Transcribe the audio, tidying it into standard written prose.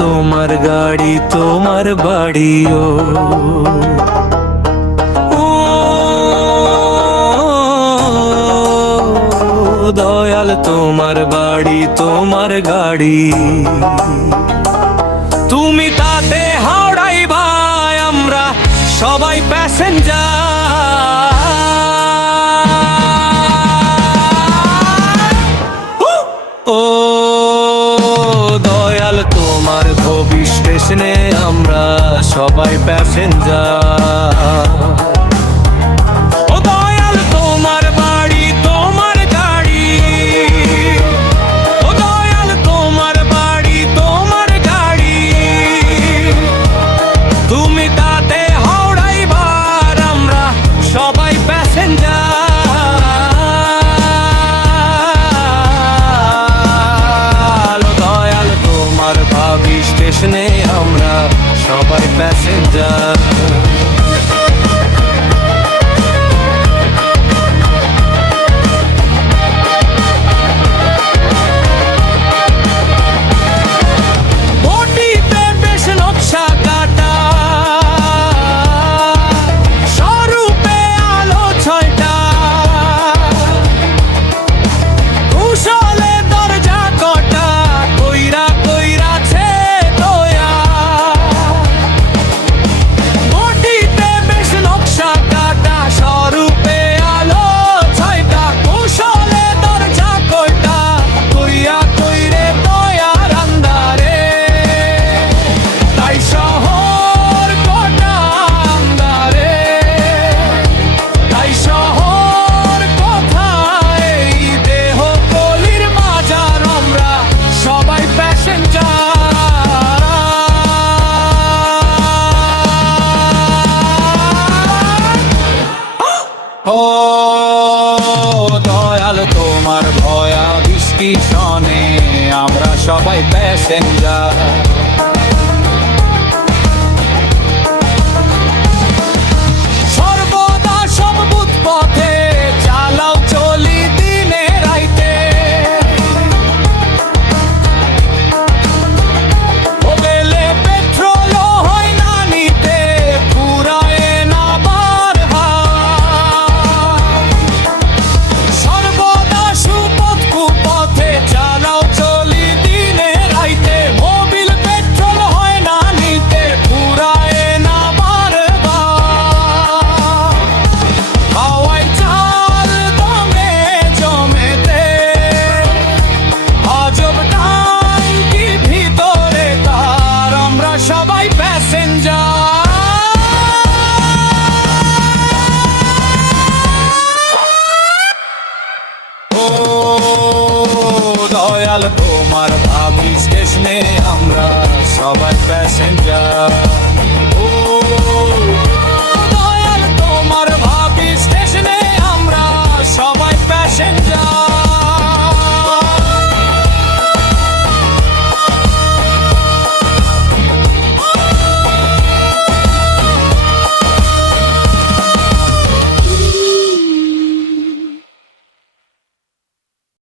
তোমার গাড়ি তোমার বাড়িও। দয়াল তোমার বাড়ি তোমার গাড়ি, তুমি তাতে হাওড়াই ভাই, আমরা সবাই প্যাসেঞ্জার। ও দয়াল তোমার ধোবি স্টেশনে আমরা সবাই প্যাসেঞ্জার। স্টেশনে আমরা সবাই প্যাসেঞ্জার। ও দয়াল তোমার ভয়া বৃষ্টি শনে আমরা সবাই প্যাসেঞ্জার। সর্বদা সব বুথ পথে চালাও চলি দিনে রাইতে, ও গেলে পেট্রোল হয় না নিতে, পুরায় না বার সর্বদা সুপথ কুপথে চালাও চলি দিনে রাইতে, মোবিল পেট্রোল হয় না নিতে, পুরায় না বার হাওয়াই চাল দমে জমেতে, আজব টাঙ্কি ভিতরে তার আমরা সবাই প্যাসেঞ্জার। ও দয়াল তোমার ভাবি স্টেশনে আমরা সবাই প্যাসেঞ্জার।